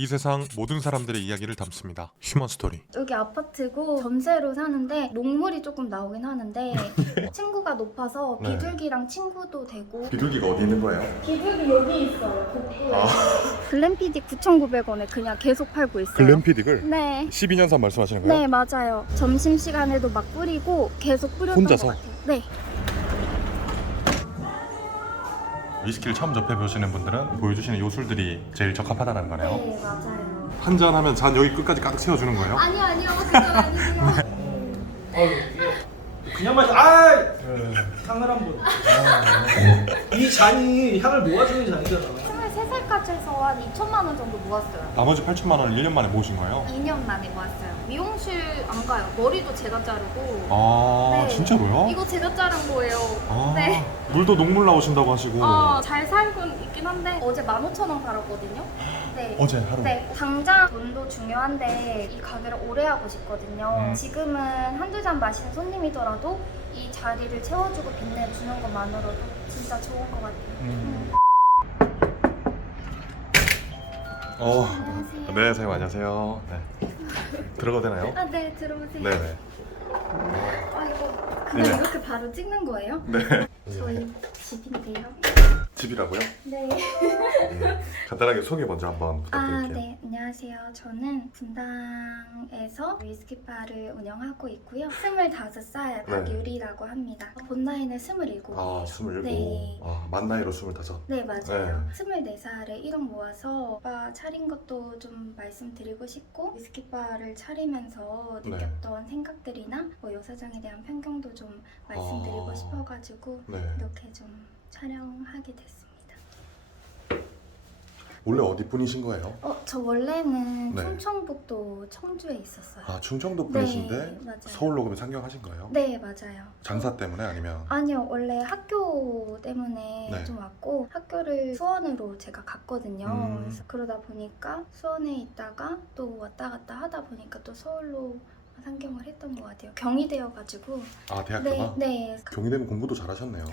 이 세상 모든 사람들의 이야기를 담습니다. 휴먼 스토리. 여기 아파트고 전세로 사는데 녹물이 조금 나오긴 하는데 층고가 높아서 네. 비둘기랑 친구도 되고. 비둘기가 어디 있는 거예요? 비둘기 여기 있어요. 복도에. 글램피디 9,900원에 그냥 계속 팔고 있어요. 글램피딕을 네. 12년산 말씀하시는 거예요? 네, 맞아요. 점심시간에도 막 뿌리고 계속 뿌렸던 혼자서? 것 같아요. 네. 위스키를 처음 접해보시는 분들은 보여주시는 요술들이 제일 적합하다는 거네요. 네, 맞아요. 한잔 하면 잔 여기 끝까지 가득 채워주는 거예요? 아니요. 그건 아니에요. 그냥 마셔. 향을 한번. 이 잔이 향을 모아주는 잔이잖아. 23살까지 해서 한 2천만 원 정도 모았어요. 나머지 8천만 원을 1년 만에 모으신 거예요? 2년 만에 모았어요. 미용실 안 가요. 머리도 제가 자르고. 아, 네. 진짜로요? 이거 제가 자른 거예요. 아, 네. 물도 녹물 나오신다고 하시고. 잘 살고 있긴 한데 어제 15,000원 팔았거든요. 네. 어제 하루? 네. 당장 돈도 중요한데 이 가게를 오래 하고 싶거든요. 지금은 한두 잔 마시는 손님이더라도 이 자리를 채워주고 빛내주는 것만으로도 진짜 좋은 것 같아요. 안녕하세요. 네, 선생님 안녕하세요. 네. 들어가도 되나요? 아, 네. 들어오세요. 네네. 아, 이거 그냥 네. 이렇게 바로 찍는 거예요? 네. 저희 집인데요. 집이라고요? 네. 간단하게 소개 먼저 한번 아, 부탁드릴게요. 네. 안녕하세요. 저는 분당에서 위스키바를 운영하고 있고요. 25살 박유리라고 합니다. 본 나이는 27. 아, 27. 네. 아, 만 나이로 25. 네, 맞아요. 24살에 1억 모아서 바 차린 것도 좀 말씀드리고 싶고, 위스키바를 차리면서 네. 느꼈던 생각들이나 뭐 여사장에 대한 편견도 좀 말씀드리고 아. 싶어가지고 네. 이렇게 좀 촬영하게 됐습니다. 원래 어디 분이신 거예요? 저 원래는 네. 충청북도 청주에 있었어요. 아, 충청도 네, 분이신데 맞아요. 서울로 그러면 상경하신 거예요? 네, 맞아요. 장사 때문에 아니면? 아니요, 원래 학교 때문에 네. 좀 왔고 학교를 수원으로 제가 갔거든요. 그래서 그러다 보니까 수원에 있다가 또 왔다 갔다 하다 보니까 또 서울로 상경을 했던 것 같아요. 경희대여가지고. 아, 대학교가? 네. 경희대면 공부도 잘하셨네요.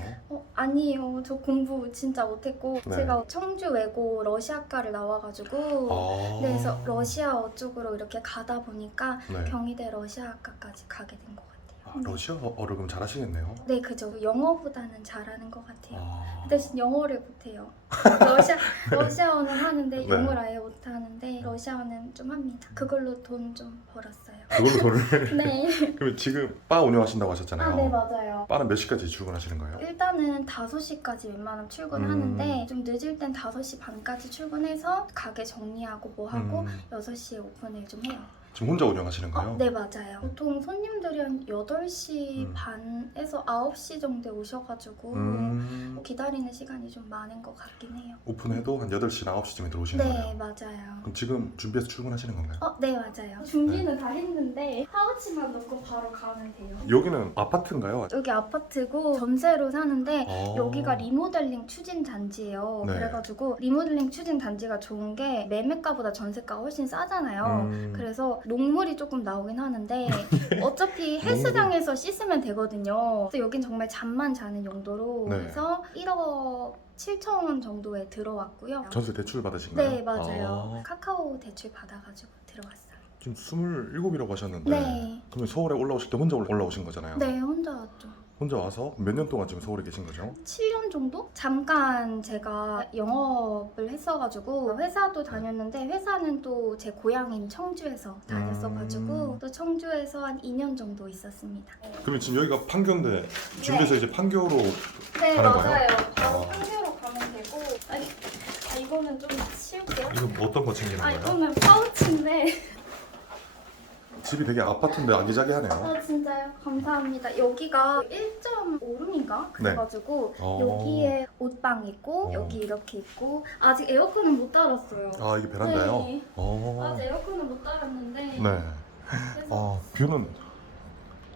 아니에요. 저 공부 진짜 못했고 네. 제가 청주 외고 러시아과를 나와가지고 아. 네, 그래서 러시아어 쪽으로 이렇게 가다 보니까 네. 경희대 러시아학과까지 가게 된 것 같아요. 아, 러시아어를 그럼 잘하시겠네요? 네, 그죠. 영어보다는 잘하는 것 같아요. 아. 대신 영어를 못해요. 러시아어는 하는데 네. 영어를 아예 못하는데 러시아어는 좀 합니다. 그걸로 돈 좀 벌었어요. 그걸로 돈을. 네. 그럼 지금 바 운영하신다고 하셨잖아요. 아, 네, 맞아요. 바는 몇 시까지 출근하시는 거예요? 일단은 5시까지 웬만하면 출근하는데 좀 늦을 땐 5시 반까지 출근해서 가게 정리하고 뭐 하고 6시에 오픈을 좀 해요. 지금 혼자 운영하시는 거예요? 네, 맞아요. 보통 손님들이 한 8시 음. 반에서 9시 정도에 오셔가지고 기다리는 시간이 좀 많은 것 같긴 해요. 오픈해도 한 8시나 9시쯤에 들어오시는 네, 거예요? 맞아요. 그럼 지금 준비해서 출근하시는 건가요? 네, 맞아요. 준비는 다 했는데 파우치만 넣고 바로 가면 돼요. 여기는 아파트인가요? 여기 아파트고 전세로 사는데 아. 여기가 리모델링 추진 단지예요. 네. 그래가지고 리모델링 추진 단지가 좋은 게 매매가보다 전세가가 훨씬 싸잖아요. 그래서 녹물이 조금 나오긴 하는데 어차피 헬스장에서 씻으면 되거든요. 그래서 여긴 정말 잠만 자는 용도로 네. 해서 1억 7천 원 정도에 들어왔고요. 전세 대출 받으신가요? 네, 맞아요. 아. 카카오 대출 받아가지고 들어왔어요. 지금 27이라고 하셨는데 네. 그러면 서울에 올라오실 때 혼자 올라오신 거잖아요? 네, 혼자 왔죠. 혼자 와서 몇 년 동안 지금 서울에 계신 거죠? 7년 정도? 잠깐 제가 영업을 했어가지고 회사도 다녔는데 회사는 또 제 고향인 청주에서 다녔어가지고 또 청주에서 한 2년 정도 있었습니다. 그러면 지금 여기가 판교인데 준비해서 이제 판교로 네, 가는 맞아요. 거예요? 바로 판교로 가면 되고 이거는 좀 치울게요. 이거 어떤 거 챙기는 거예요? 이거는 파우치인데 집이 되게 아파트인데 아기자기하네요. 진짜요? 감사합니다. 여기가 1.5룸인가? 그래가지고 여기에 옷방 있고 여기 이렇게 있고 아직 에어컨은 못 달았어요. 아, 이게 베란다요? 네. 아직 에어컨은 못 달았는데 네. 그래서 뷰는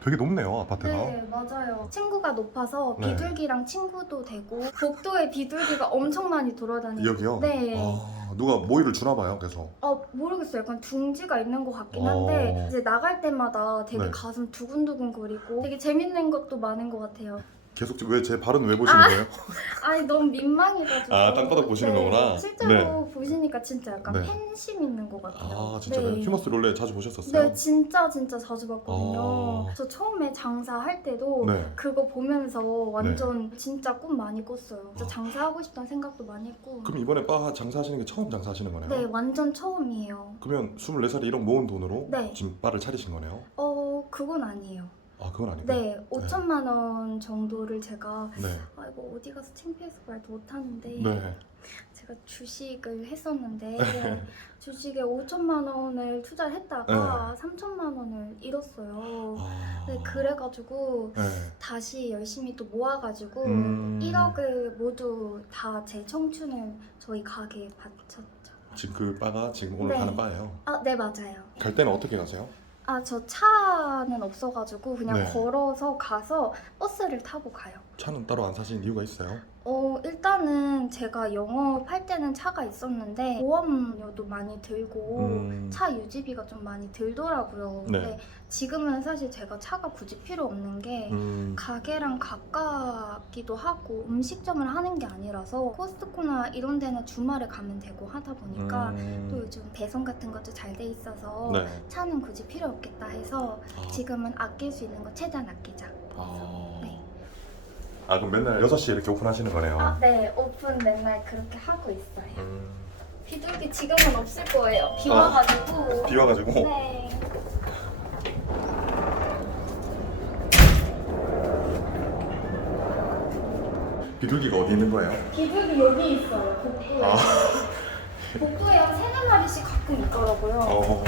되게 높네요, 아파트가. 네, 맞아요. 층고가 높아서 네. 비둘기랑 친구도 되고 복도에 비둘기가 엄청 많이 돌아다니고 여기요? 네. 누가 모이를 주나 봐요, 계속. 모르겠어요. 약간 둥지가 있는 것 같긴 한데 이제 나갈 때마다 되게 네. 가슴 두근두근 거리고 되게 재밌는 것도 많은 것 같아요. 계속 왜 제 발은 왜 보시는 거예요? 아니 너무 민망해가지고. 아, 땅바닥 보시는 거구나? 실제로 보시니까 진짜 약간 네. 팬심 있는 것 같아요. 아 진짜요? 네. 휴머스 롤레 자주 보셨었어요? 네, 진짜 자주 봤거든요. 아. 저 처음에 장사할 때도 네. 그거 보면서 완전 진짜 꿈 많이 꿨어요. 진짜 아. 장사하고 싶다는 생각도 많이 했고. 그럼 이번에 바 장사하시는 게 처음 장사하시는 거네요? 네, 완전 처음이에요. 그러면 24살에 1억 모은 돈으로 네. 지금 바를 차리신 거네요? 그건 아니에요. 아 그건 아니고? 네, 5천만 원 정도를 제가 네. 아이고 어디 가서 창피해서 말도 못하는데 네. 제가 주식을 했었는데 주식에 5천만 원을 투자를 했다가 3천만 원을 잃었어요. 아... 네, 그래가지고 네. 다시 열심히 또 모아가지고 1억을 모두 다 제 청춘을 저희 가게에 바쳤죠. 지금 그 바가 지금 오늘 네. 가는 바예요? 아, 네 맞아요. 갈 때는 어떻게 가세요? 아, 저 차는 없어가지고 그냥 네. 걸어서 가서 버스를 타고 가요. 차는 따로 안 사신 이유가 있어요? 일단은 제가 영업할 때는 차가 있었는데 보험료도 많이 들고 차 유지비가 좀 많이 들더라고요. 네. 근데 지금은 사실 제가 차가 굳이 필요 없는 게 가게랑 가깝기도 하고 음식점을 하는 게 아니라서 코스트코나 이런 데는 주말에 가면 되고 하다 보니까 또 요즘 배송 같은 것도 잘 돼 있어서 네. 차는 굳이 필요 없겠다 해서 아. 지금은 아낄 수 있는 거 최대한 아끼자. 아... 네. 아 그럼 맨날 6시에 이렇게 오픈하시는 거네요? 아, 네. 오픈 맨날 그렇게 하고 있어요. 비둘기 지금은 없을 거예요. 비 와가지고. 비 와가지고? 네. 비둘기가 어디 있는 거예요? 비둘기 여기 있어요. 복도에. 아. 복도에 한 3-4마리씩 가끔 있더라고요.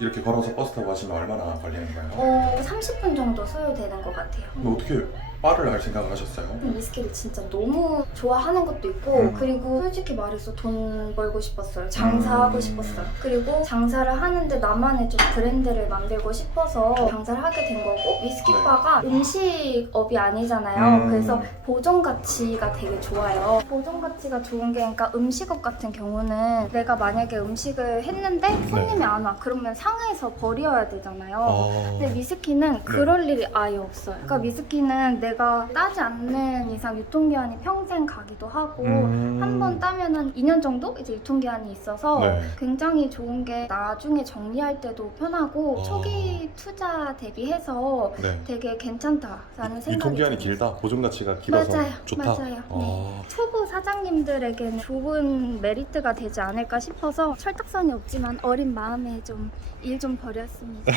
이렇게 걸어서 버스 타고 가시면 얼마나 걸리는 거예요? 30분 정도 소요되는 것 같아요. 근데 어떻게 바를 할 생각을 하셨어요? 위스키를 진짜 너무 좋아하는 것도 있고 그리고 솔직히 말해서 돈 벌고 싶었어요. 장사하고 싶었어요. 그리고 장사를 하는데 나만의 좀 브랜드를 만들고 싶어서 장사를 하게 된 거고 위스키바가 음식업이 아니잖아요. 그래서 보존 가치가 되게 좋아요. 보존 가치가 좋은 게 그러니까 음식업 같은 경우는 내가 만약에 음식을 했는데 손님이 안 와. 그러면 상해서 버려야 되잖아요. 근데 위스키는 그럴 일이 아예 없어요. 그러니까 위스키는 내가 따지 않는 이상 유통기한이 평생 가기도 하고 한 번 따면은 2년 정도 이제 유통기한이 있어서 네. 굉장히 좋은 게 나중에 정리할 때도 편하고 초기 투자 대비해서 네. 되게 괜찮다라는 생각이 유통기한이 들어요. 길다? 보존 가치가 길어서 맞아요. 좋다? 맞아요. 네. 초보 사장님들에게는 좋은 메리트가 되지 않을까 싶어서 철딱선이 없지만 어린 마음에 좀 일 좀 벌였습니다.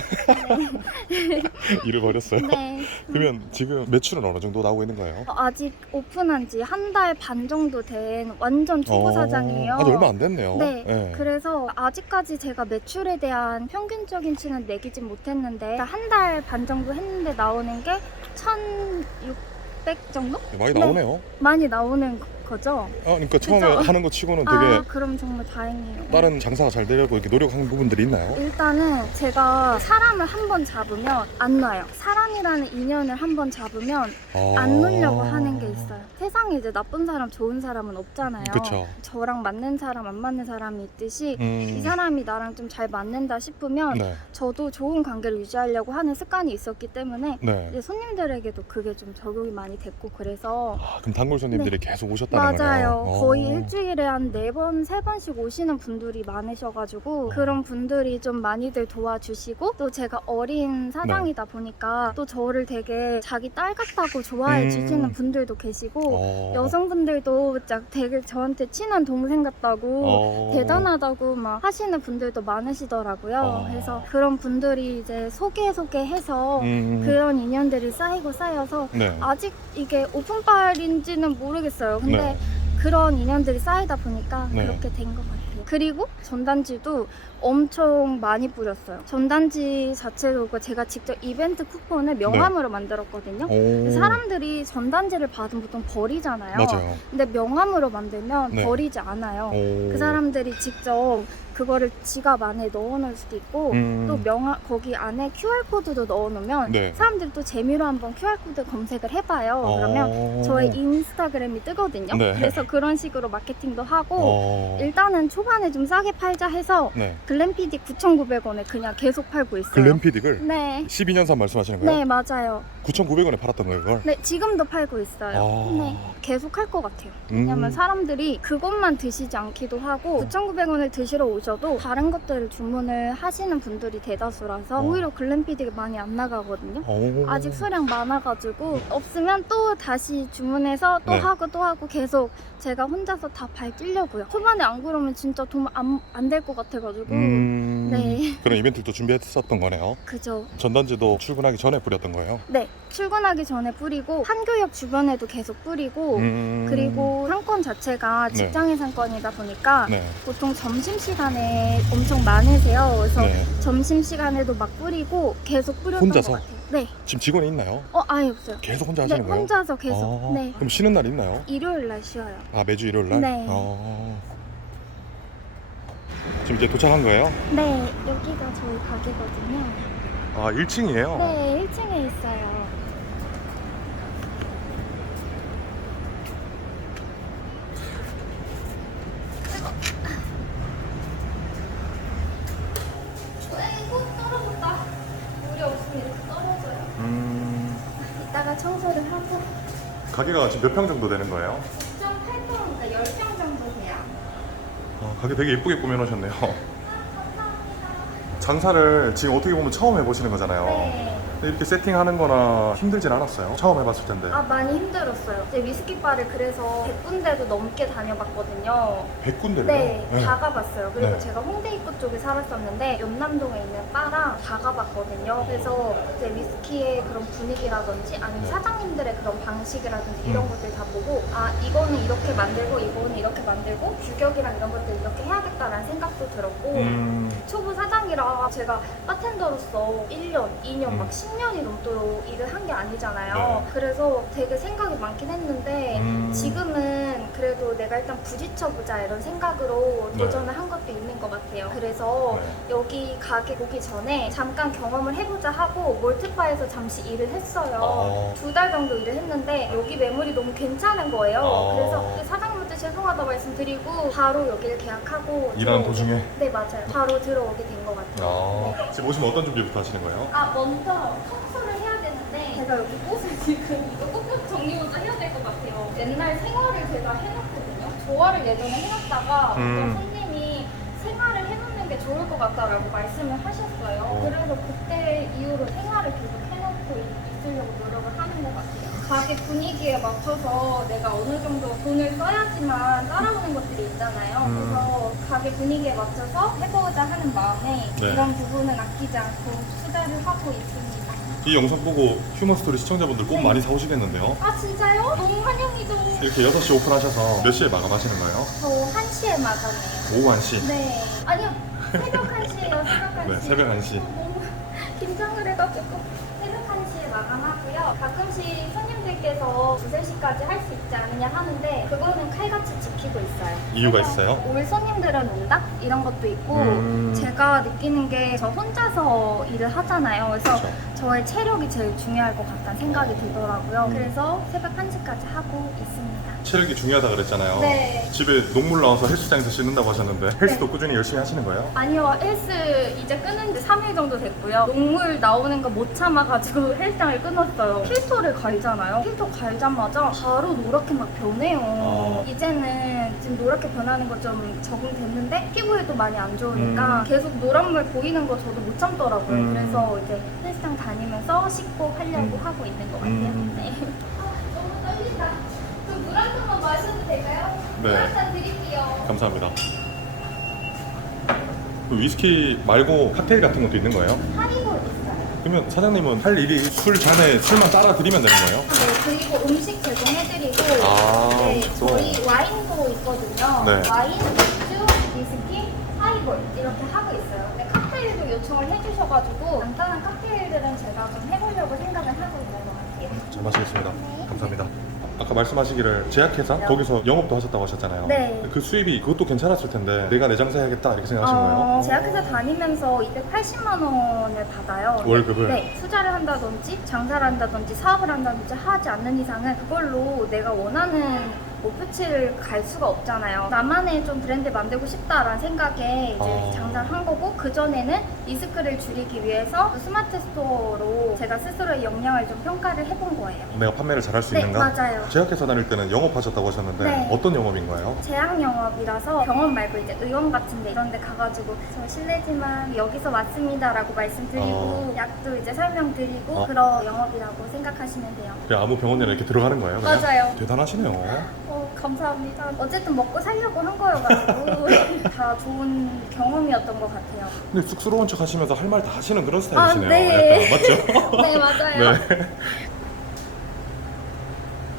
일을 벌였어요? 네. 그러면 지금 매출은 어느 정도 나오고 있는 거예요? 아직 오픈한 지 한 달 반 정도 된 완전 초보 사장이에요. 아직 얼마 안 됐네요. 네. 그래서 아직까지 제가 매출에 대한 평균적인 치는 내기진 못했는데 한 달 반 정도 했는데 나오는 게 1,600 정도? 많이 나오네요. 많이 나오는 거죠? 그러니까 처음에 그죠? 하는 거 치고는 되게 그럼 정말 다행이에요. 다른 장사가 잘 되려고 이렇게 노력하는 부분들이 있나요? 일단은 제가 사람을 한 번 잡으면 안 놔요. 사람이라는 인연을 한 번 잡으면 안 놓으려고 하는 게 있어요. 세상에 이제 나쁜 사람, 좋은 사람은 없잖아요. 그쵸. 저랑 맞는 사람, 안 맞는 사람이 있듯이 이 이 사람이 나랑 좀 잘 맞는다 싶으면 네. 저도 좋은 관계를 유지하려고 하는 습관이 있었기 때문에 네. 이제 손님들에게도 그게 좀 적용이 많이 됐고 그래서 그럼 단골 손님들이 계속 오셨다는 맞아요. 거네요. 거의 일주일에 한 4번, 3번씩 오시는 분들이 많으셔가지고 그런 분들이 좀 많이들 도와주시고 또 제가 어린 사장이다 보니까 또 저를 되게 자기 딸 같다고 좋아해 주시는 분들도 계시고 여성분들도 되게 저한테 친한 동생 같다고 대단하다고 막 하시는 분들도 많으시더라고요. 그래서 그런 분들이 이제 소개해서 그런 인연들이 쌓여서 네. 아직 이게 오픈빨인지는 모르겠어요. 근데 네. 그런 인연들이 쌓이다 보니까 네. 그렇게 된 것 같아요. 그리고 전단지도 엄청 많이 뿌렸어요. 전단지 자체도 제가 직접 이벤트 쿠폰을 명함으로 만들었거든요. 사람들이 전단지를 받으면 보통 버리잖아요. 맞아요. 근데 명함으로 만들면 네. 버리지 않아요. 그 사람들이 직접 그거를 지갑 안에 넣어놓을 수도 있고 또 거기 안에 QR코드도 넣어놓으면 네. 사람들이 또 재미로 한번 QR코드 검색을 해봐요. 그러면 저의 인스타그램이 뜨거든요. 네. 그래서 그런 식으로 마케팅도 하고 일단은 초반에 좀 싸게 팔자 해서 네. 글램피딕 9,900원에 그냥 계속 팔고 있어요. 글램피딕을 네. 12년산 말씀하시는 거예요? 네, 맞아요. 9,900원에 팔았던 거예요, 이걸? 네, 지금도 팔고 있어요. 네, 계속 할 것 같아요. 왜냐면 사람들이 그것만 드시지 않기도 하고 9,900원을 드시러 오셔도 다른 것들을 주문을 하시는 분들이 대다수라서 오히려 글램피딕이 많이 안 나가거든요. 아직 수량 많아가지고 없으면 또 다시 주문해서 또 네. 하고 또 하고 계속 제가 혼자서 다 발뛰려고요. 초반에 안 그러면 진짜 돈 안 될 것 같아가지고 네. 그런 이벤트도 준비했었던 거네요. 그죠. 전단지도 출근하기 전에 뿌렸던 거예요? 네, 출근하기 전에 뿌리고 판교역 주변에도 계속 뿌리고 그리고 상권 자체가 네. 직장인 상권이다 보니까 네. 보통 점심시간에 엄청 많으세요. 그래서 네. 점심시간에도 막 뿌리고 계속 뿌렸던 혼자서? 것 같아요. 네. 지금 직원이 있나요? 아예 없어요. 계속 혼자 네, 하시는 거예요? 혼자서 계속. 네. 그럼 쉬는 날 있나요? 일요일 날 쉬어요. 아, 매주 일요일 날? 네. 지금 이제 도착한 거예요? 네, 여기가 저희 가게거든요. 아, 1층이에요? 네, 1층에 있어요. 아이고, 떨어졌다. 물이 없으면 이렇게 떨어져요. 이따가 청소를 하고 가게가 지금 몇 평 정도 되는 거예요? 9.8평인가 10평 정도 돼요. 가게 되게 예쁘게 꾸며놓으셨네요. 장사를 지금 어떻게 보면 처음 해보시는 거잖아요. 네. 근데 이렇게 세팅하는 거나 힘들진 않았어요? 처음 해봤을 텐데. 많이 힘들었어요. 제 위스키바를 그래서 100군데도 넘게 다녀봤거든요. 100군데를요? 네, 다 가봤어요. 그리고 네. 제가 홍대 입구 쪽에 살았었는데 연남동에 있는 바랑 다 가봤거든요. 그래서 이제 위스키의 그런 분위기라든지 아니면 네. 사장님들의 그런 방식이라든지 이런 것들 다 보고 이거는 이렇게 만들고 이거는 이렇게 만들고 규격이랑 이런 것들 이렇게 해야겠다라는 생각도 들었고 초보 사장이라 제가 바텐더로서 1년, 2년, 막 10년이 넘도록 일을 한 게 아니잖아요. 네. 그래서 되게 생각이 많긴 했는데 지금은 그래도 내가 일단 부딪혀보자 이런 생각으로 네. 도전을 한 것도 있는 것 같아요. 그래서 여기 가게 오기 전에 잠깐 경험을 해보자 하고 몰트바에서 잠시 일을 했어요. 2달 정도 일을 했는데 여기 매물이 너무 괜찮은 거예요. 그래서 사장님한테 죄송하다 말씀드리고 바로 여기를 계약하고 일하는 들어오게- 도중에? 네, 맞아요. 바로 들어오게 된 것 같아요. 네. 지금 오시면 어떤 준비부터 하시는 거예요? 먼저 청소를 해야 되는데 제가 여기 꽃을 지금 이거 꽃 정리 먼저 해야 될 것 같아요. 옛날 생화를 제가 해놨거든요. 조화를 예전에 해놨다가 어떤 손님이 생화를 해놓는 게 좋을 것 같다라고 말씀을 하셨어요. 그래서 그때 이후로 생화를 계속 해놓고 있으려고 노력을 하는 것 같아요. 가게 분위기에 맞춰서 내가 어느 정도 돈을 써야지만 따라오는 것들이 있잖아요. 그래서 가게 분위기에 맞춰서 해보자 하는 마음에 네. 이런 부분은 아끼지 않고 투자를 하고 있습니다. 이 영상 보고 휴먼스토리 시청자분들 꼭 네. 많이 사오시겠는데요? 진짜요? 너무 환영이죠. 이렇게 6시 오픈하셔서 몇 시에 마감하시는 거예요? 저 1시에 마감해요. 오후 1시? 네. 아니요. 새벽 1시에요. 새벽 1시. 네, 새벽 1시. 너무 긴장을 해가지고 새벽 1시에 마감하고요. 가끔씩 손님들께서 2, 3시까지 할 수 있지 않느냐 하는데 그거는 칼같이 지키고 있어요. 이유가 왜냐면 있어요? 올 손님들은 온다? 이런 것도 있고 제가 느끼는 게 저 혼자서 일을 하잖아요. 그래서 그쵸. 저의 체력이 제일 중요할 것 같다는 생각이 들더라고요. 그래서 새벽 1시까지 하고 있습니다. 체력이 중요하다 그랬잖아요. 네. 집에 녹물 나와서 헬스장에서 씻는다고 하셨는데 헬스도 꾸준히 열심히 하시는 거예요? 아니요, 헬스 이제 끊은 지 3일 정도 됐고요. 녹물 나오는 거 못 참아가지고 헬스장을 끊었어요. 필터를 갈잖아요. 필터 갈자마자 바로 노랗게 막 변해요. 이제는 지금 노랗게 변하는 거 좀 적응됐는데 피부에도 많이 안 좋으니까 계속 노란물 보이는 거 저도 못 참더라고요. 그래서 이제 헬스장 다니면서 씻고 하려고 하고 있는 것 같아요. 네. 너무 떨린다. 저 물 한 잔만 마셔도 될까요? 네. 물 한 잔 드릴게요. 감사합니다. 그 위스키 말고 칵테일 같은 것도 있는 거예요? 하리볼 있어요. 그러면 사장님은 할 일이 술 잔에 술만 따라 드리면 되는 거예요? 네, 그리고 음식 제공해드리고 네, 음식도. 저희 와인도 있거든요. 네. 와인, 맥주, 위스키, 하이볼 이렇게 하고 있어요. 근데 칵테일도 요청을 해주셔가지고 간단한 칵테일들은 제가 좀 해보려고 생각을 하고 있는 것 같아요. 잘 마시겠습니다. 네. 감사합니다. 아까 말씀하시기를 제약회사? 거기서 영업도 하셨다고 하셨잖아요. 네. 그 수입이 그것도 괜찮았을 텐데 내가 내 장사해야겠다 이렇게 생각하신 거예요? 제약회사 다니면서 280만 원을 받아요. 월급을? 네. 투자를 한다든지 장사를 한다든지 사업을 한다든지 하지 않는 이상은 그걸로 내가 원하는 목표치를 갈 수가 없잖아요. 나만의 좀 브랜드 만들고 싶다라는 생각에 이제 장사를 한 거고, 그전에는 리스크를 줄이기 위해서 스마트 스토어로 제가 스스로의 역량을 좀 평가를 해본 거예요. 내가 판매를 잘할 수 네, 있는가? 맞아요. 제약회사 다닐 때는 영업하셨다고 하셨는데 네. 어떤 영업인가요? 제약 영업이라서 병원 말고 이제 의원 같은 데 이런 데 가가지고 저 실례지만 여기서 왔습니다라고 말씀드리고 약도 이제 설명드리고 그런 영업이라고 생각하시면 돼요. 그냥 아무 병원이나 이렇게 들어가는 거예요? 그냥? 맞아요. 대단하시네요. 감사합니다. 어쨌든 먹고 살려고 한 거여가지고 다 좋은 경험이었던 것 같아요. 근데 쑥스러운 척 하시면서 할 말 다 하시는 그런 스타일이시네요. 네. 약간, 맞죠? 네, 맞아요. 네.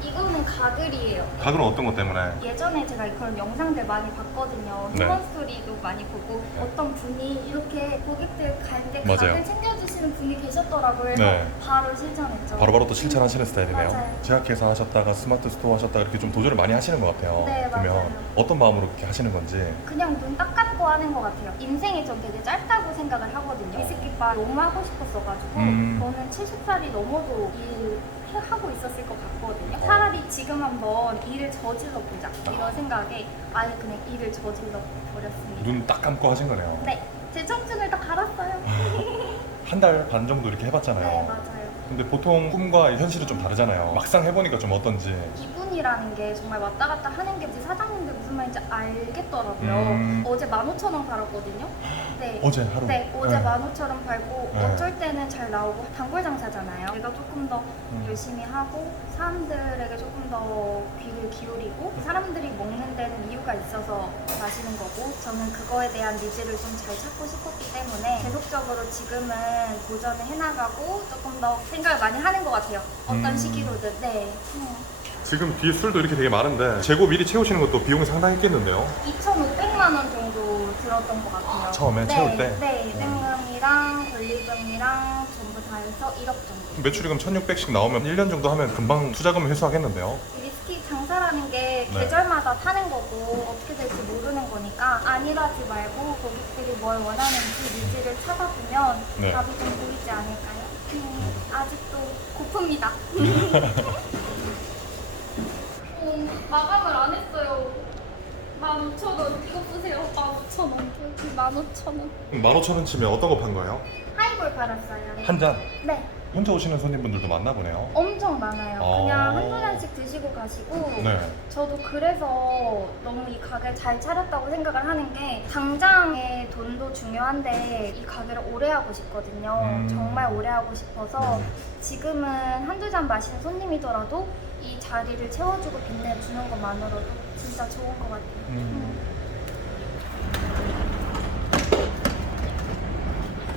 이거는 가글이에요. 가글은 어떤 것 때문에? 예전에 제가 그런 영상들 많이 봤거든요. 네. 휴먼 스토리도 많이 보고 어떤 분이 이렇게 고객들 갈 때 맞아요. 가글 챙겨주시는 분이 계셨더라고요. 그래서 네. 바로 실천했죠. 바로바로 또 실천하시는 스타일이네요. 맞아요. 제약회사 하셨다가 스마트 스토어 하셨다가 이렇게 좀 도전을 많이 하시는 것 같아요. 네, 보면 맞아요. 어떤 마음으로 그렇게 하시는 건지. 그냥 눈 딱 감고 하는 것 같아요. 인생이 좀 되게 짧다고 생각을 하거든요. 위스키바 너무 하고 싶었어가지고 저는 70살이 넘어도 일 하고 있었을 것 같거든요. 차라리 지금 한번 일을 저질러 보자 이런 생각에 아예 그냥 일을 저질러 버렸습니다. 눈 딱 감고 하신 거네요. 네, 제 청춘을 다 갈았어요. 한 달 반 정도 이렇게 해봤잖아요. 네, 맞아요. 근데 보통 꿈과 현실은 좀 다르잖아요. 막상 해보니까 좀 어떤지. 기분이라는 게 정말 왔다 갔다 하는 게 우리 사장님들 무슨 말인지 알겠더라고요. 어제 15,000원 팔았거든요. 네. 어제 하루? 네, 어제 네. 15,000원 팔고 네. 어쩔 때는 잘 나오고 단골 장사잖아요. 내가 조금 더 열심히 하고 사람들에게 조금 더 귀를 기울이고 사람들이 먹는 데는 이유가 있어서 마시는 거고 저는 그거에 대한 니즈를 좀 잘 찾고 싶었기 때문에 계속적으로 지금은 도전을 해나가고 조금 더 생각을 많이 하는 것 같아요. 어떤 시기로든. 네. 지금 뒤에 술도 이렇게 되게 많은데 재고 미리 채우시는 것도 비용이 상당했겠는데요? 2,500만 원 정도 들었던 것 같아요. 처음에 네, 채울 때? 네, 등금이랑 권리금이랑 전부 다 해서 1억 정도. 매출이 그럼 1,600씩 나오면 1년 정도 하면 금방 투자금을 회수하겠는데요? 위스키 장사라는 게 네. 계절마다 타는 거고 어떻게 될지 모르는 거니까 안일하지 말고 고객들이 뭘 원하는지 니즈를 찾아보면 네. 답이 좀 보이지 않을까요? 아직도 고픕니다. 마감을 안 했어요. 15,000원. 이거 보세요. 15,000원. 여기 15,000원. 15,000원 치면 어떤 거 판 거예요? 하이볼 팔았어요. 한 잔? 네. 혼자 오시는 손님분들도 많나 보네요. 엄청 많아요. 아. 그냥 한두 잔씩 드시고 가시고 네. 저도 그래서 너무 이 가게를 잘 차렸다고 생각을 하는 게 당장의 돈도 중요한데 이 가게를 오래 하고 싶거든요. 정말 오래 하고 싶어서 지금은 한두 잔 마시는 손님이더라도 이 자리를 채워주고 빛내주는 것만으로도 진짜 좋은 것 같아요.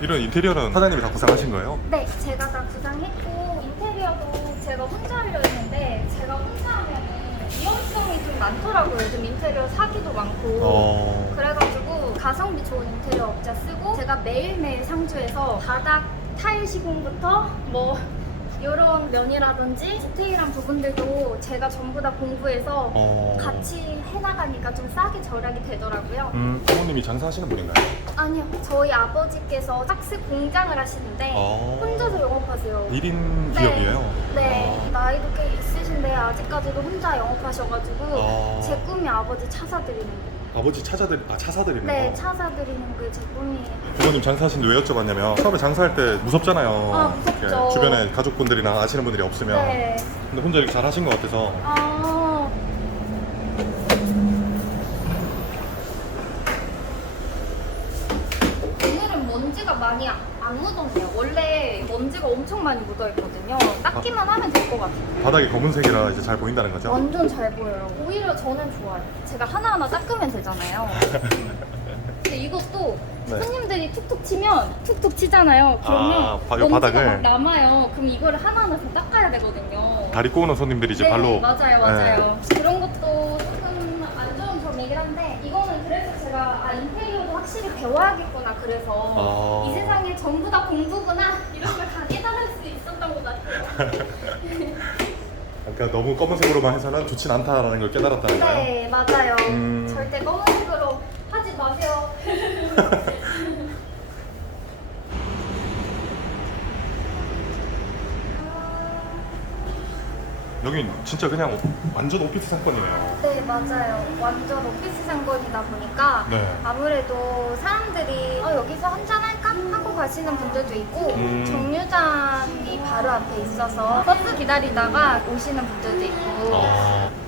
이런 인테리어는 사장님이 다 구상하신 거예요? 네, 제가 다 구상했고 인테리어도 제가 혼자 하려 했는데 제가 혼자 하면은 위험성이 좀 많더라고요. 요즘 인테리어 사기도 많고 그래가지고 가성비 좋은 인테리어 업자 쓰고 제가 매일매일 상주해서 바닥 타일 시공부터 뭐 이런 면이라든지 디테일한 부분들도 제가 전부 다 공부해서 같이 해나가니까 좀 싸게 절약이 되더라고요. 부모님이 장사하시는 분인가요? 아니요, 저희 아버지께서 삭스 공장을 하시는데 혼자서 영업하세요. 1인 기업이에요? 네, 나이도 꽤 있으신데 아직까지도 혼자 영업하셔가지고 제 꿈이 아버지 차 사드리는 거. 아버지 차 사드리는 네, 거? 차 사드리는 게 제 꿈이에요. 부모님 장사하시는데 왜 여쭤봤냐면 처음에 장사할 때 무섭잖아요. 무섭죠. 이렇게 주변에 가족분들이나 아시는 분들이 없으면. 네. 근데 혼자 이렇게 잘 하신 것 같아서. 오늘은 먼지가 많이 안 묻었네요. 원래 먼지가 엄청 많이 묻어있거든요. 닦기만 하면 될 것 같아요. 바닥이 검은색이라 이제 잘 보인다는 거죠? 완전 잘 보여요. 오히려 저는 좋아요. 제가 하나하나 닦으면 되잖아요. 근데 이것도 네. 손님들이 툭툭 치면 툭툭 치잖아요. 그러면 요 먼지가 바닥을? 막 남아요. 그럼 이거를 하나하나 다 닦아야 되거든요. 다리 꼬우는 손님들이 이제 네, 발로. 맞아요. 그런 것도 조금 안 좋은 점이긴 한데 이거는 그래서 제가 인테리어도 확실히 배워야겠구나 그래서 이 세상에 전부 다 공부구나 이런 걸 다 깨달을 수 있었던 것 같아요. 그러니까 너무 검은색으로만 해서는 좋진 않다라는 걸 깨달았다는 거예요? 네, 맞아요. 음. 절대 검은색으로 하지 마세요. 여긴 진짜 그냥 완전 오피스 상권이네요. 네, 맞아요. 완전 오피스 상권이다 보니까 네. 아무래도 사람들이 여기서 한잔 할까? 하고 가시는 분들도 있고 정류장이 바로 앞에 있어서 버스 기다리다가 오시는 분들도 있고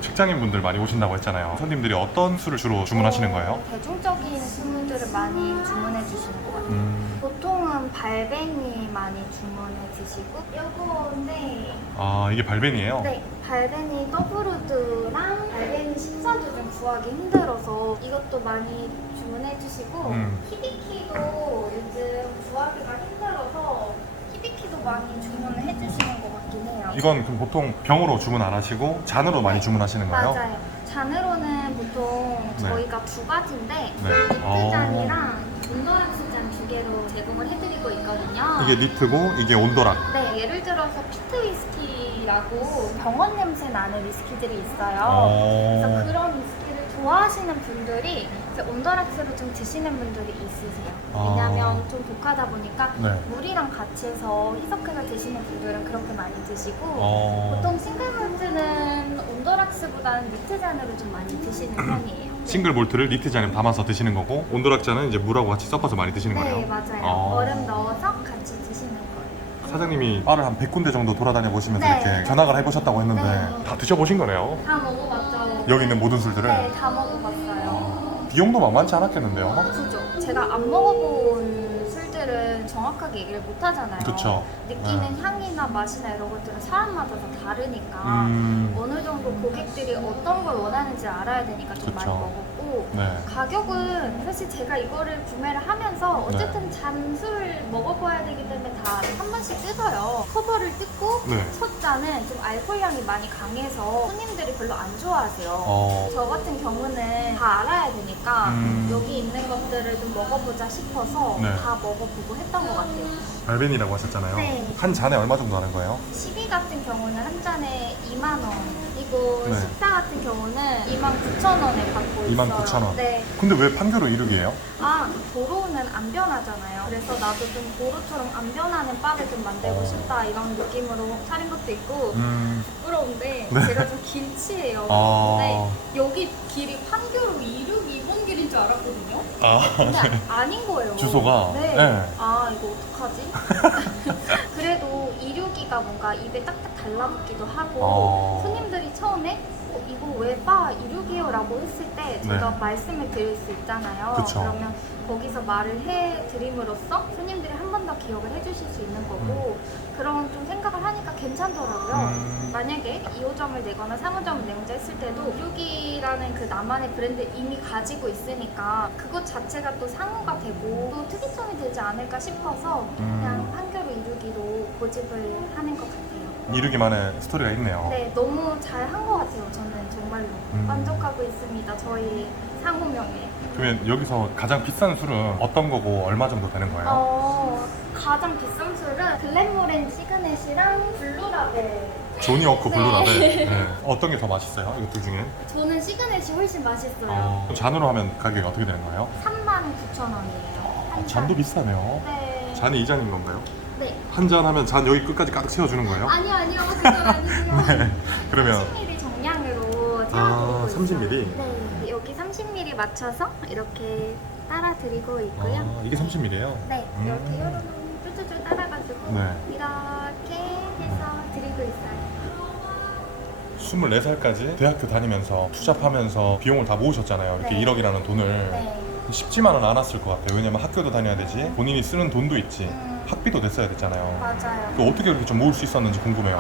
직장인분들 많이 오신다고 했잖아요. 손님들이 어떤 술을 주로 주문하시는 거예요? 대중적인 술들을 많이 주문해 주시는 것 같아요. 보통은 발베니 많이 주문해 드시고 요거인데 아, 이게 발벤이에요? 네, 발베니 더블우드랑 발베니 식사도 좀 구하기 힘들어서 이것도 많이 주문해 주시고 히비키도 요즘 구하기가 힘들어서 히비키도 많이 주문을 해 주시는 것 같긴 해요. 이건 그럼 보통 병으로 주문 안 하시고 잔으로 많이 주문하시는 거예요? 맞아요. 잔으로는 보통 네. 저희가 두 가지인데 네. 니트잔이랑 온도락스잔 두 개로 제공을 해드리고 있거든요. 이게 니트고 이게 온도락. 네, 예를 들어서 피트 위스키라고 병원 냄새 나는 위스키들이 있어요. 그래서 그런 위스키를 좋아하시는 분들이 이제 온더락스로 좀 드시는 분들이 있으세요. 왜냐하면 좀 독하다 보니까 네. 물이랑 같이 해서 희석해서 드시는 분들은 그렇게 많이 드시고 보통 싱글몰트는 온더락스보다는 니트잔으로 좀 많이 드시는 편이에요. 싱글 몰트를 니트 잔에 담아서 드시는 거고 온도락 잔은 이제 물하고 같이 섞어서 많이 드시는 거예요? 네, 맞아요. 얼음 넣어서 같이 드시는 거예요. 사장님이 바를 한 100군데 정도 돌아다녀 보시면서 네. 이렇게 견학을 해보셨다고 했는데 네. 다 드셔보신 거네요? 다 먹어봤죠. 여기 있는 모든 술들을? 네, 다 먹어봤어요. 비용도 만만치 않았겠는데요? 그죠. 제가 안 먹어본 술들은 정확하게 얘기를 못 하잖아요. 그쵸. 느끼는 향이나 맛이나 이런 것들은 사람마다 다 다르니까 어느 정도 고객들이 어떤 걸 원하는지 알아야 되니까 좀 많이 그쵸. 먹었고 네. 가격은 사실 제가 이거를 구매를 하면서 어쨌든 잔술을 먹어봐야 되기 때문에 다 한 번씩 뜯어요. 커버를 뜯고 네. 첫 잔은 좀 알코올향이 많이 강해서 손님들이 별로 안 좋아하세요. 저 같은 경우는 다 알아야 되니까 여기 있는 것들을 좀 먹어보자 싶어서 네. 다 먹어보고 했던 것 같아요. 발벤이라고 하셨잖아요. 네. 한 잔에 얼마 정도 하는 거예요? 12 같은 경우는 한 잔에 2만 원. 그리고 네. 14 같은 경우는 29,000원에 받고 있어요. 29,000원. 네. 근데 왜 판교로 이륙이에요? 도로는 안 변하잖아요. 그래서 나도 좀 도로처럼 안 변하는 바를 좀 만들고 싶다 이런 느낌으로 차린 것도 있고 부끄러운데 네. 제가 좀 길치예요. 아. 근데 여기 길이 판교로 이륙 2번 길인 줄 알았거든요. 아, 근데 아닌 거예요. 주소가? 네. 네. 아 이거 어떡하지? 그래도 이륙이가 뭔가 입에 딱딱 달라붙기도 하고 손님들이 처음에 이거 왜 바 이륙이에요? 라고 했을 때 제가 네. 말씀을 드릴 수 있잖아요. 그쵸. 그러면 거기서 말을 해드림으로써 손님들이 한 번 더 기억을 해주실 수 있는 거고 그런 좀 생각을 하니까 괜찮더라고요. 만약에 2호점을 내거나 3호점을 내고자 했을 때도 이륙이라는 그 나만의 브랜드 이미 가지고 있으니까 그것 자체가 또 상호가 되고 또 특이점이 되지 않을까 싶어서 그냥 판교로 이륙이로 고집을 하는 것 같아요. 이륙이만의 스토리가 있네요. 네, 너무 잘 한 것 같아요. 저는 정말로 만족하고 있습니다. 저희 상호명에. 그러면 여기서 가장 비싼 술은 어떤 거고 얼마 정도 되는 거예요? 가장 비싼 술은 글렌모렌 시그넷이랑 블루라벨. 조니 워커 네. 블루라벨. 네. 어떤 게 더 맛있어요? 이것들 중에? 저는 시그넷이 훨씬 맛있어요. 잔으로 하면 가격이 어떻게 되는 거예요? 39,000원이에요. 잔도 비싸네요. 네. 잔이 2잔인 건가요? 네. 한 잔 하면 잔 여기 끝까지 가득 채워주는 거예요? 아니요. 그건 아니고요. 네. 그러면 30ml 정량으로 채워드리고 30ml? 있어요. 네. 여기 30ml 맞춰서 이렇게 따라드리고 있고요. 이게 30ml예요? 네. 이렇게 요런 쭈쭈쭈 따라가지고 네. 이렇게 해서 드리고 있어요. 24살까지 대학교 다니면서 투잡하면서 비용을 다 모으셨잖아요. 이렇게 네. 1억이라는 돈을. 네. 쉽지만은 않았을 것 같아요. 왜냐면 학교도 다녀야 되지, 본인이 쓰는 돈도 있지, 학비도 냈어야 됐잖아요. 맞아요. 그 어떻게 그렇게 좀 모을 수 있었는지 궁금해요.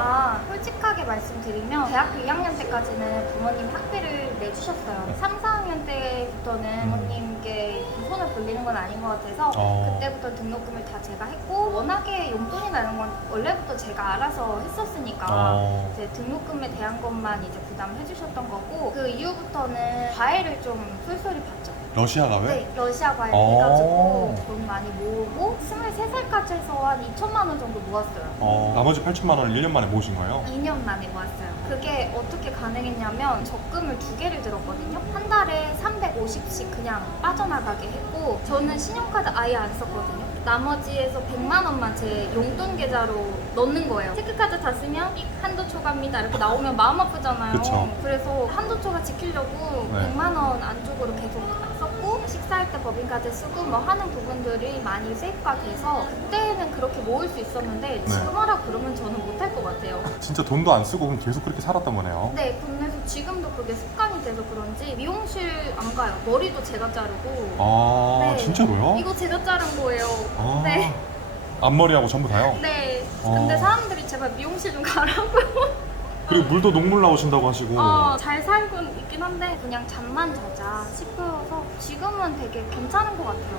솔직하게 말씀드리면 대학교 2학년 때까지는 부모님 학비를 내주셨어요. 3, 4학년 때부터는 부모님께 손을 벌리는 건 아닌 것 같아서 그때부터 등록금을 다 제가 했고 워낙에 용돈이나 이런 건 원래부터 제가 알아서 했었으니까 이제 등록금에 대한 것만 이제 부담을 해주셨던 거고 그 이후부터는 과외를 좀 쏠쏠히 받죠. 러시아가 왜? 네, 러시아 과일 어. 해가지고 돈 많이 모으고 23살까지 해서 한 2천만 원 정도 모았어요. 나머지 8천만 원을 1년 만에 모으신 거예요? 2년 만에 모았어요. 그게 어떻게 가능했냐면 적금을 2개를 들었거든요. 한 달에 350씩 그냥 빠져나가게 했고 저는 신용카드 아예 안 썼거든요. 나머지에서 100만 원만 제 용돈 계좌로 넣는 거예요. 체크카드 다 쓰면 삑 한도 초과입니다 이렇게 나오면 마음 아프잖아요. 그쵸. 그래서 한도 초과 지키려고 네. 100만 원 안쪽으로 계속 썼고 식사할 때 법인카드 쓰고 뭐 하는 부분들이 많이 세이프가 돼서 그때는 그렇게 모을 수 있었는데 지금 하라 그러면 저는 못할 것 같아요. 진짜 돈도 안 쓰고 그럼 계속 그렇게 살았던 거네요. 네, 그래서 지금도 그게 습관이 돼서 그런지 미용실 안 가요. 머리도 제가 자르고. 아 네. 진짜로요? 이거 제가 자른 거예요. 아, 네. 앞머리하고 전부 다요? 네. 근데 사람들이 제발 미용실 좀 가라고요. 그리고 물도 녹물 나오신다고 하시고 잘 살고 있긴 한데 그냥 잠만 자자 싶어서 지금은 되게 괜찮은 것 같아요.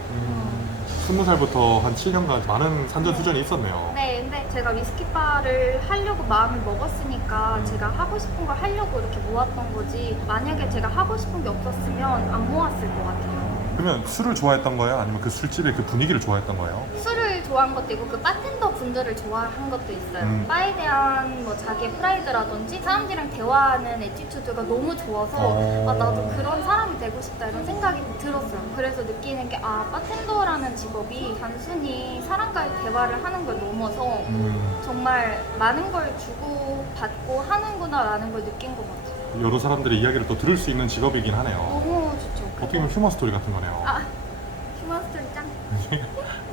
20살부터 한 7년간 많은 산전수전이 있었네요. 네, 근데 제가 위스키바를 하려고 마음을 먹었으니까 제가 하고 싶은 걸 하려고 이렇게 모았던 거지 만약에 제가 하고 싶은 게 없었으면 안 모았을 것 같아요. 그러면 술을 좋아했던 거예요? 아니면 그 술집의 그 분위기를 좋아했던 거예요? 술을 좋아한 것도 있고 그 바텐더 분들을 좋아한 것도 있어요. 바에 대한 뭐 자기의 프라이드라든지 사람들이랑 대화하는 애티튜드가 너무 좋아서 나도 그런 사람이 되고 싶다 이런 생각이 들었어요. 그래서 느끼는 게 바텐더라는 직업이 단순히 사람과의 대화를 하는 걸 넘어서 정말 많은 걸 주고 받고 하는구나라는 걸 느낀 것 같아요. 여러 사람들의 이야기를 또 들을 수 있는 직업이긴 하네요. 너무 좋죠. 어떻게 보면 휴먼 스토리 같은 거네요. 휴먼 스토리 짱.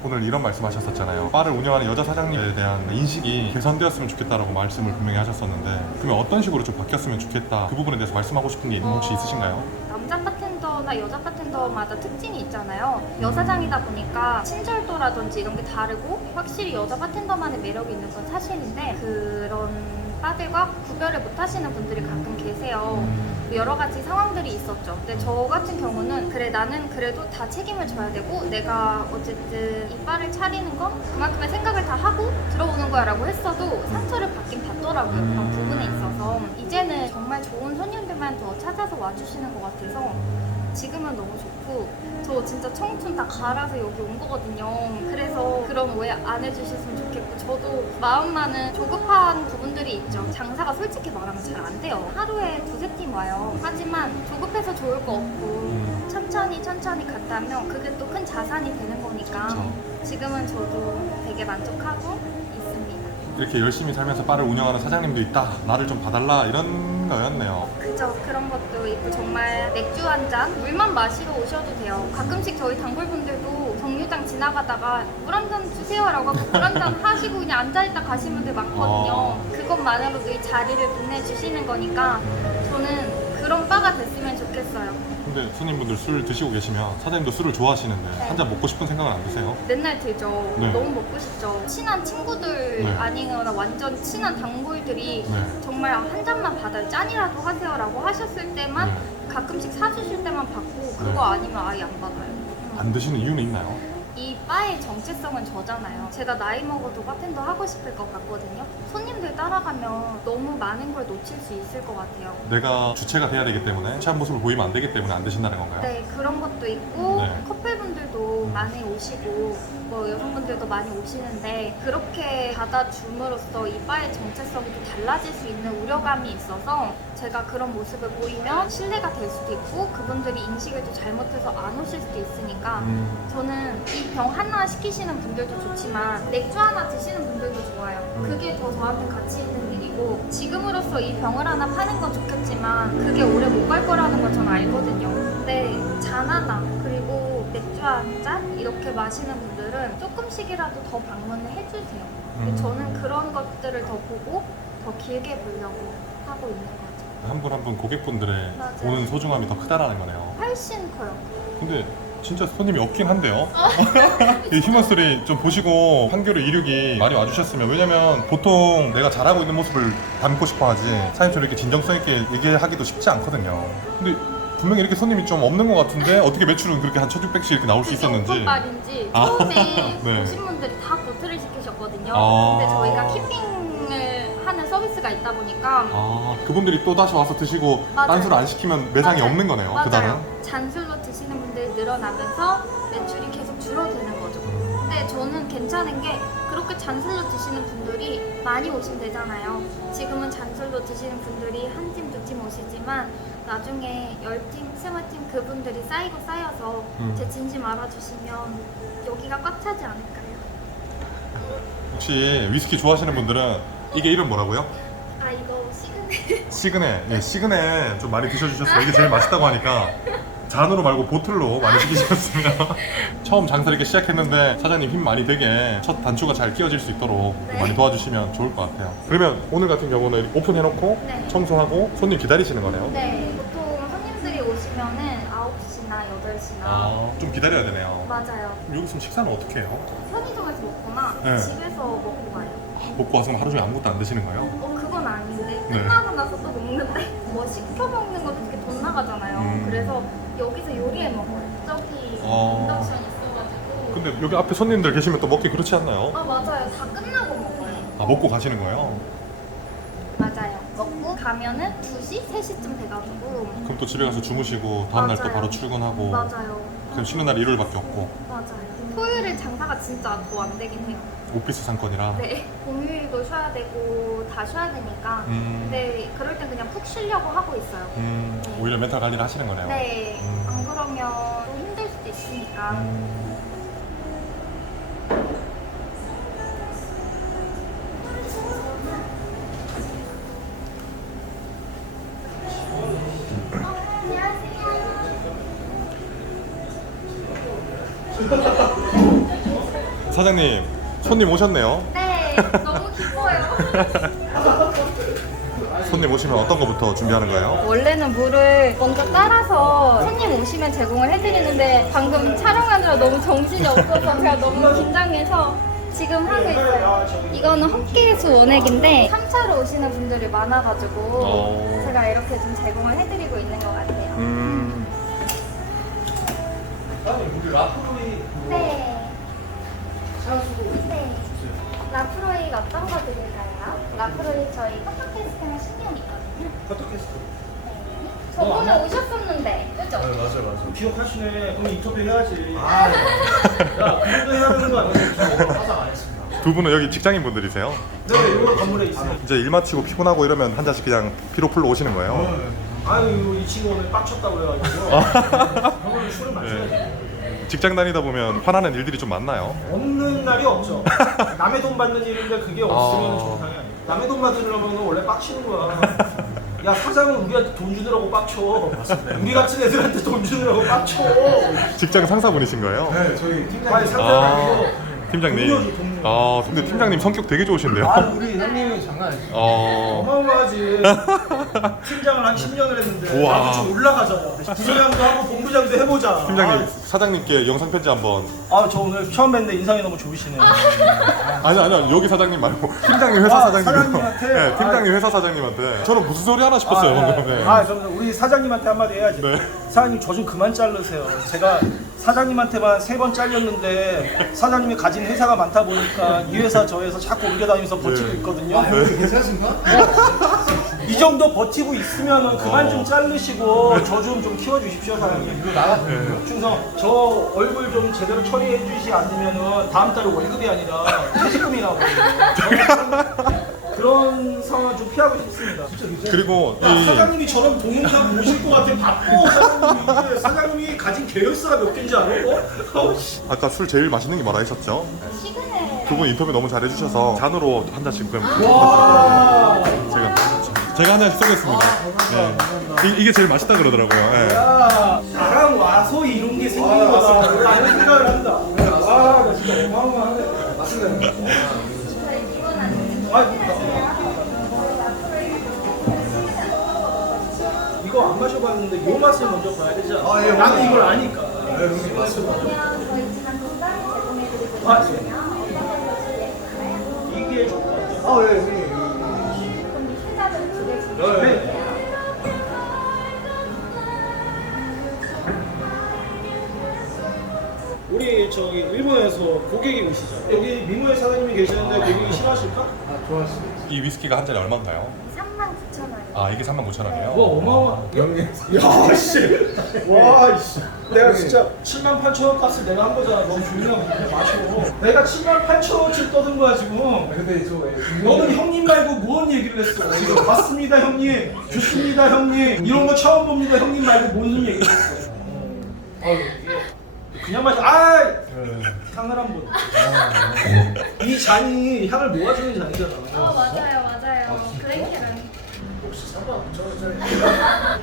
오늘 이런 말씀하셨었잖아요. 바를 운영하는 여자 사장님에 대한 인식이 개선되었으면 좋겠다라고 말씀을 분명히 하셨었는데 그러면 어떤 식으로 좀 바뀌었으면 좋겠다 그 부분에 대해서 말씀하고 싶은 게 혹시 있으신가요? 남자 바텐더나 여자 바텐더마다 특징이 있잖아요. 여사장이다 보니까 친절도라든지 이런 게 다르고 확실히 여자 바텐더만의 매력이 있는 건 사실인데 그런 바들과 구별을 못 하시는 분들이 가끔 계세요. 여러 가지 상황들이 있었죠. 근데 저 같은 경우는 그래 나는 그래도 다 책임을 져야 되고 내가 어쨌든 이 바를 차리는 건 그만큼의 생각을 다 하고 들어오는 거야 라고 했어도 상처를 받긴 받더라고요. 그런 부분에 있어서 이제는 정말 좋은 손님들만 더 찾아서 와주시는 것 같아서 지금은 너무 좋고 저 진짜 청춘 다 갈아서 여기 온 거거든요. 그래서 그런 오해 안 해주셨으면 좋겠고 저도 마음만은 조급한 부분들이 있죠. 장사가 솔직히 말하면 잘 안 돼요. 하루에 2-3팀 와요. 하지만 조급해서 좋을 거 없고 천천히 갔다면 그게 또 큰 자산이 되는 거니까 그쵸. 지금은 저도 되게 만족하고 있습니다. 이렇게 열심히 살면서 바를 운영하는 사장님도 있다. 나를 좀 봐달라 이런 거였네요. 그죠. 그런 것도 있고 정말 맥주 한 잔 물만 마시러 오셔도 돼요. 가끔씩 저희 단골분들도 정류장 지나가다가 물 한 잔 주세요라고 하고 물 한 잔 하시고 그냥 앉아있다 가시는 분들 많거든요. 그것만으로도 이 자리를 빛내주시는 거니까 저는 그런 바가 됐으면 좋겠어요. 근데 손님분들 술 드시고 계시면 사장님도 술을 좋아하시는데 네. 한 잔 먹고 싶은 생각은 안 드세요? 맨날 들죠. 네. 너무 먹고 싶죠. 친한 친구들 네. 아니거나 완전 친한 단골들이 네. 정말 한 잔만 받아요. 짠이라도 하세요라고 하셨을 때만 네. 가끔씩 사주실 때만 받고 그거 네. 아니면 아예 안 받아요. 안 드시는 이유는 있나요? 이 바의 정체성은 저잖아요. 제가 나이 먹어도 바텐더 하고 싶을 것 같거든요. 손님들 따라가면 너무 많은 걸 놓칠 수 있을 것 같아요. 내가 주체가 돼야 되기 때문에 취한 모습을 보이면 안 되기 때문에 안 드신다는 건가요? 네, 그런 것도 있고 네. 커플분들도 많이 오시고 뭐 여성분들도 많이 오시는데 그렇게 받아줌으로써 이 바의 정체성이 또 달라질 수 있는 우려감이 있어서 제가 그런 모습을 보이면 신뢰가 될 수도 있고 그분들이 인식을 또 잘못해서 안 오실 수도 있으니까 저는 이 병 하나 시키시는 분들도 좋지만 맥주 하나 드시는 분들도 좋아요. 그게 더 저한테 가치 있는 일이고 지금으로서 이 병을 하나 파는 건 좋겠지만 그게 오래 못 갈 거라는 걸 저는 알거든요. 근데 잔 하나 그리고 맥주 한 잔 이렇게 마시는 분들은 조금씩이라도 더 방문을 해주세요. 근데 저는 그런 것들을 더 보고 더 길게 보려고 하고 있는 거죠. 한 분 한 분 고객분들의 맞아요. 오는 소중함이 더 크다라는 거네요. 훨씬 커요. 근데 진짜 손님이 없긴 한데요. 이 휴먼스토리 좀 보시고 판교로 이륙이 많이 와주셨으면 왜냐면 보통 내가 잘하고 있는 모습을 담고 싶어 하지 사장님처럼 이렇게 진정성 있게 얘기하기도 쉽지 않거든요. 근데 분명히 이렇게 손님이 좀 없는 것 같은데 어떻게 매출은 그렇게 한 1,600씩 이렇게 나올 수 그게 있었는지. 어떤 말인지 아. 처음에 네. 오신 분들이 다 보트를 시키셨거든요. 아. 근데 저희가 키핑을 하는 서비스가 있다 보니까 아, 그분들이 또 다시 와서 드시고 맞아요. 딴 술 안 시키면 매상이 맞아요. 없는 거네요. 맞아요. 그다음. 잔술로 드시는 분들이 늘어나면서 매출이 계속 줄어드는 거죠. 근데 저는 괜찮은 게 그렇게 잔술로 드시는 분들이 많이 오시면 되잖아요. 지금은 잔술로 드시는 분들이 한 팀, 두 팀 오시지만 나중에 10팀, 20팀 그분들이 쌓이고 쌓여서 제 진심 알아주시면 여기가 꽉 차지 않을까요? 혹시 위스키 좋아하시는 분들은 이게 이름 뭐라고요? 아 이거 시그널 시그네. 예, 시그네 좀 많이 드셔주셨으면 이게 제일 맛있다고 하니까 잔으로 말고 보틀로 많이 드시셨으면 처음 장사를 이렇게 시작했는데 사장님 힘 많이 되게 첫 단추가 잘 끼워질 수 있도록 네. 많이 도와주시면 좋을 것 같아요. 그러면 오늘 같은 경우는 오픈해놓고 네. 청소하고 손님 기다리시는 거네요? 네, 보통 손님들이 오시면은 9시나 8시나 좀 기다려야 되네요. 맞아요. 여기서 식사는 어떻게 해요? 편의점에서 먹거나 네. 집에서 먹고 가요. 먹고 와서 하루 종일 아무것도 안 드시는 거예요? 그건 아닌데 네. 끝나고 나서 또 먹는데 뭐 시켜 먹는 것도 되게 돈 나가잖아요. 그래서 여기서 요리해 먹어요. 저기 인덕션 있어가지고. 근데 여기 앞에 손님들 계시면 또 먹기 그렇지 않나요? 아 맞아요. 다 끝나고 먹어요. 아 먹고 가시는 거예요? 맞아요. 먹고 가면은 2시, 3시쯤 돼가지고. 그럼 또 집에 가서 주무시고 다음날 또 맞아요. 바로 출근하고 맞아요. 그럼 쉬는 날 일요일밖에 없고 맞아요. 토요일은 장사가 진짜 더 안 되긴 해요. 오피스 상권이라 네. 공휴일도 쉬어야 되고 다 쉬어야 되니까. 근데 그럴 땐 그냥 푹 쉬려고 하고 있어요. 네. 오히려 멘탈 관리를 하시는 거네요. 네. 안 그러면 또 힘들 수도 있으니까. 사장님 손님 오셨네요. 네. 너무 기뻐요. 손님 오시면 어떤 거부터 준비하는 거예요? 원래는 물을 먼저 따라서 손님 오시면 제공을 해드리는데 방금 촬영하느라 너무 정신이 없어서 제가 너무 긴장해서 지금 하고 있어요. 이거는 헛개수 원액인데 3차로 오시는 분들이 많아가지고 제가 이렇게 좀 제공을 해드리고 있는 것 같아요. 우리 라프로이 네. 네. 라프로이 어떤 거 드릴까요? 라프로이 저희 커터캐스팅을 10년 있거든요. 포토캐스트. 네. 저번에 오셨었는데, 그죠? 맞아. 기억하시네. 그럼 인터뷰 해야지. 야, 그래도 해야 되는 거 아니야? 저 화상 안 했습니다. 두 분은 여기 직장인 분들이세요? 네, 이거 건물에 있어요. 이제 일 마치고 피곤하고 이러면 한 잔씩 그냥 피로 풀러 오시는 거예요? 아유, 이 친구 오늘 빡쳤다고 그래가지고 형은 술을 마셔야지. 직장 다니다 보면 화나는 일들이 좀 많나요? 없는 날이 없죠. 남의 돈 받는 일인데 그게 없으면 정상이 아니에요. 남의 돈 받으려면 원래 빡치는 거야. 야, 사장은 우리한테 돈 주느라고 빡쳐. 우리 같은 애들한테 돈 주느라고 빡쳐. 직장 상사분이신 거예요? 네, 저희 팀장님. 상사님이고 팀장님. 동료지, 동료. 근데 팀장님 성격 되게 좋으신데요? 우리 형님이 장난 아니지. 어마어마하지. 팀장을 한 10년을 했는데 우와. 나도 좀 올라가잖아. 부장도 하고 본부장도 해보자. 팀장님 사장님께 영상 편지 한번. 저 오늘 처음 뵀는데 인상이 너무 좋으시네요. 아니요 여기 사장님 말고 팀장님 회사 사장님. 사장님한테? 네, 팀장님 회사 사장님한테. 저는 무슨 소리 하나 싶었어요 방금. 네. 저는 우리 사장님한테 한마디 해야지. 네. 사장님 저 좀 그만 자르세요. 제가 사장님한테만 3번 잘렸는데 사장님이 가진 회사가 많다 보니까 이 회사 저 회사 자꾸 옮겨다니면서 버티고 있거든요. 괜찮으신가? 이 정도 버티고 있으면 그만 좀 자르시고 저 좀 키워주십시오 사장님. 이거 나가. 충성, 저 얼굴 좀 제대로 처리해 주시지 않으면 다음 달에 월급이 아니라 퇴직금이 나오거든요. 그런 상황 좀 피하고 싶습니다. 그리고 사장님이 저런 동영상 보실 것 같아. 바빠 사장님이 가진 계열사가 몇 개인지 알아? 아까 술 제일 맛있는 게 뭐라 하셨죠? 시그널. 두 분 인터뷰 너무 잘해주셔서 잔으로 한 잔씩 그럼 와. 제가 한 잔씩 쏘겠습니다. 네. 이게 제일 맛있다 그러더라고요. 네. 야, 나랑 와서 이런 게 생기는 거다. 라는 생각을 한다. 와, 나 진짜 어마어마하네. 맞습니다. 이거 안 마셔봤는데 요 맛을 먼저 봐야 되지 않아? 예, 나는 이걸 아니까. 네, 형님 맞습니다. 그러면 저희 지난번에 제공해드리고 아, 있거든요. 어떤 거 드실까요? 이게 좋을 것 같아요. 예, 형님. 그럼 피자를 2개 네. 준비해드릴게요. 우리 저기 일본에서 고객이 오시죠. 여기 민호의 사장님이 계시는데 고객이 싫어하실까? 좋았습니다. 이 위스키가 한 잔에 얼마인가요? 39,000원이요. 아 이게 39,000원이에요? 와 어마어마. 영리. 야 씨. 와 씨. 내가 진짜 78,000원 값을 내가 한 거잖아. 너무 조용하고 그냥 마셔. 내가 78,000원치 떠든 거야 지금. 근데 저 너는 형님 말고 뭔 얘기를 했어? 지금 맞습니다 형님, 좋습니다 형님, 이런 거 처음 봅니다 형님 말고 뭔 얘기를 했어? 그냥 마셔. 향을 한번. 이 잔이 향을 모아주는 잔이잖아. 맞아요 맞아요. 그레이캐런. 혹시 39,000원짜리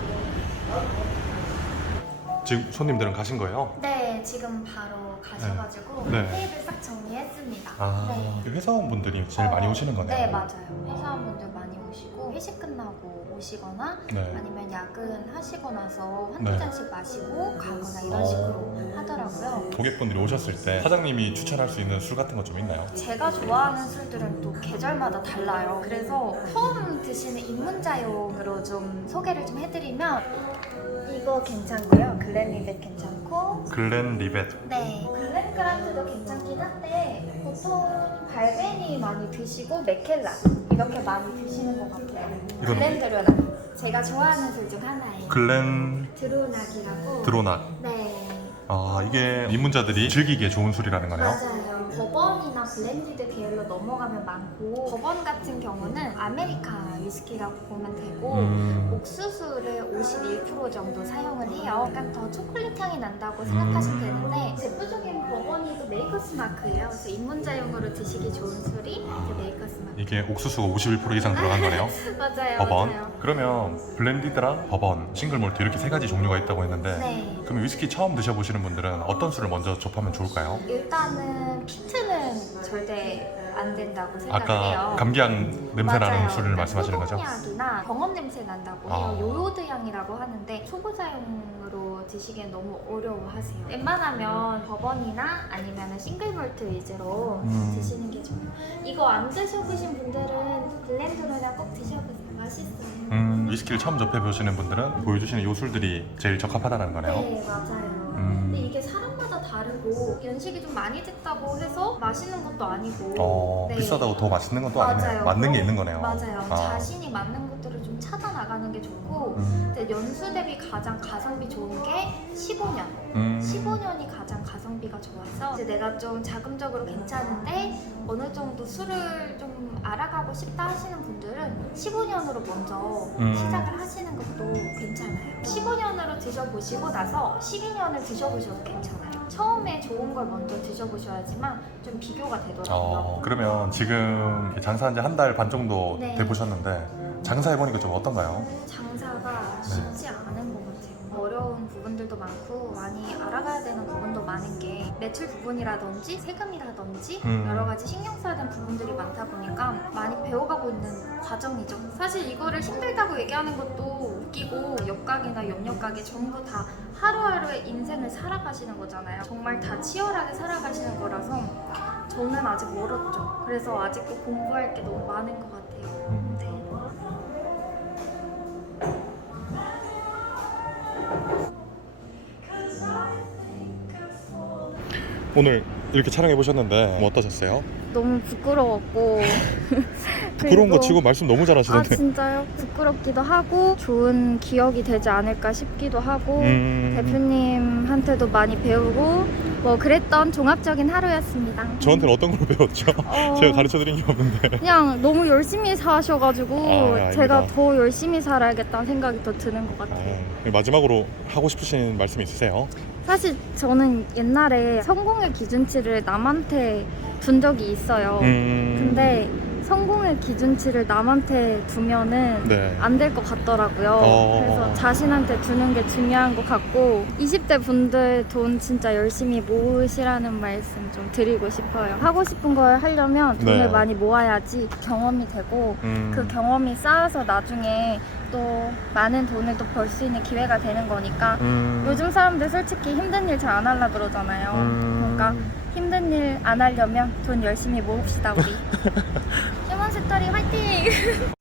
지금 손님들은 가신 거예요? 네 지금 바로 가셔가지고 네. 테이블 싹 정리했습니다. 아 네. 회사원분들이 제일 많이 오시는 거네요. 네 맞아요. 회사원분들 많이 오시고 회식 끝나고 오시거나 네. 아니면 야근 하시고 나서 한두 네. 잔씩 마시고 가거나 이런 식으로 하더라고요. 고객분들이 오셨을 때 사장님이 추천할 수 있는 술 같은 거 좀 있나요? 제가 좋아하는 술들은 또 계절마다 달라요. 그래서 처음 드시는 입문자용으로 좀 소개를 좀 해드리면 이거 괜찮고요. 글렌리벳 괜찮고 글렌 리벳. 네, 글렌그란트도 괜찮긴 한데 보통 발베니 많이 드시고 맥켈라 이렇게 많이 드시는 것 같아요. 이건- 글렌드로낙 제가 좋아하는 술 중 하나예요. 글렌 드로낙이라고. 드로낙. 네, 아 이게 입문자들이 즐기기에 좋은 술이라는 거네요. 맞아요. 버번이나 블렌디드 계열로 넘어가면 많고 버번 같은 경우는 아메리카 위스키라고 보면 되고 옥수수를 51% 정도 사용을 해요. 약간 더 초콜릿 향이 난다고 생각하시면 되는데 대표적인 버번이도 메이커스 마크예요. 그래서 입문자용으로 드시기 좋은 술이 이제 메이커스 마크. 이게 옥수수가 51% 이상 들어간 거네요. 맞아요. 버번. 맞아요. 그러면 블렌디드랑 버번, 싱글몰트 이렇게 세 가지 종류가 있다고 했는데 네. 그럼 위스키 처음 드셔보시는 분들은 어떤 술을 먼저 접하면 좋을까요? 일단은 피트는 절대 안 된다고 생각해요. 아까 감기향 냄새 나는 맞아요. 술을 말씀하시는 거죠? 소금향이나 경험 냄새 난다고 해요. 아. 요요드 향이라고 하는데 초보자용으로 드시기엔 너무 어려워하세요. 웬만하면 버번이나 아니면 싱글몰트 위주로 드시는 게 좋아요. 이거 안 드셔보신 분들은 블렌드로나 꼭 드셔보세요. 맛있어요. 위스키를 처음 접해보시는 분들은 보여주시는 요 술들이 제일 적합하다는 거네요. 네, 맞아요. 근데 이게 사람마다 다르고 연식이 좀 많이 됐다고 해서 맛있는 것도 아니고 네. 비싸다고 더 맛있는 건 또 아니네요. 맞는 게 있는 거네요. 맞아요. 아. 자신이 맞는 것들을 좀 찾아 나가는 게 좋고 근데 연수 대비 가장 가성비 좋은 게 15년. 15년이 가장 가성비가 좋아서 이제 내가 좀 자금적으로 괜찮은데 어느 정도 술을 좀 알아가고 싶다 하시는 분들은 15년으로 먼저 시작을 하시는 것도 괜찮아요. 15년으로 드셔보시고 나서 12년을 드셔보셔도 괜찮아요. 처음에 좋은 걸 먼저 드셔보셔야지만 좀 비교가 되더라고요. 그러면 지금 장사한 지 한 달 반 정도 네. 돼보셨는데 장사해보니까 좀 어떤가요? 장사가 네. 쉽지 않은 것 같아요. 어려운 부분들도 많고 많이 알아가야 되는 부분도 많은 게 매출 부분이라든지 세금이라든지 여러 가지 신경 써야 되는 부분들이 많다 보니까 많이 배워가고 있는 과정이죠. 사실 이거를 힘들다고 얘기하는 것도 웃기고 옆가게나 옆옆가게 전부 다 하루하루의 인생을 살아가시는 거잖아요. 정말 다 치열하게 살아가시는 거라서 저는 아직 멀었죠. 그래서 아직도 공부할 게 너무 많은 것 같아요. 네. 오늘 이렇게 촬영해보셨는데 뭐 어떠셨어요? 너무 부끄러웠고 부끄러운 거 그리고- 치고 말씀 너무 아 잘하시던데. 진짜요? 부끄럽기도 하고 좋은 기억이 되지 않을까 싶기도 하고 대표님한테도 많이 배우고 뭐 그랬던 종합적인 하루였습니다. 저한테는 어떤 걸 배웠죠? 제가 가르쳐드린 게 없는데. 그냥 너무 열심히 사셔가지고 아닙니다. 제가 더 열심히 살아야겠다는 생각이 더 드는 것 같아요. 마지막으로 하고 싶으신 말씀 있으세요? 사실 저는 옛날에 성공의 기준치를 남한테 둔 적이 있어요. 근데 성공의 기준치를 남한테 두면은 네. 안 될 것 같더라고요. 그래서 자신한테 두는 게 중요한 것 같고 20대 분들 돈 진짜 열심히 모으시라는 말씀 좀 드리고 싶어요. 하고 싶은 걸 하려면 돈을 네. 많이 모아야지 경험이 되고 그 경험이 쌓여서 나중에 또 많은 돈을 또 벌 수 있는 기회가 되는 거니까 요즘 사람들 솔직히 힘든 일 잘 안 하려고 그러잖아요. 그러니까 힘든 일 안 하려면 돈 열심히 모읍시다 우리. 휴먼 스토리 화이팅!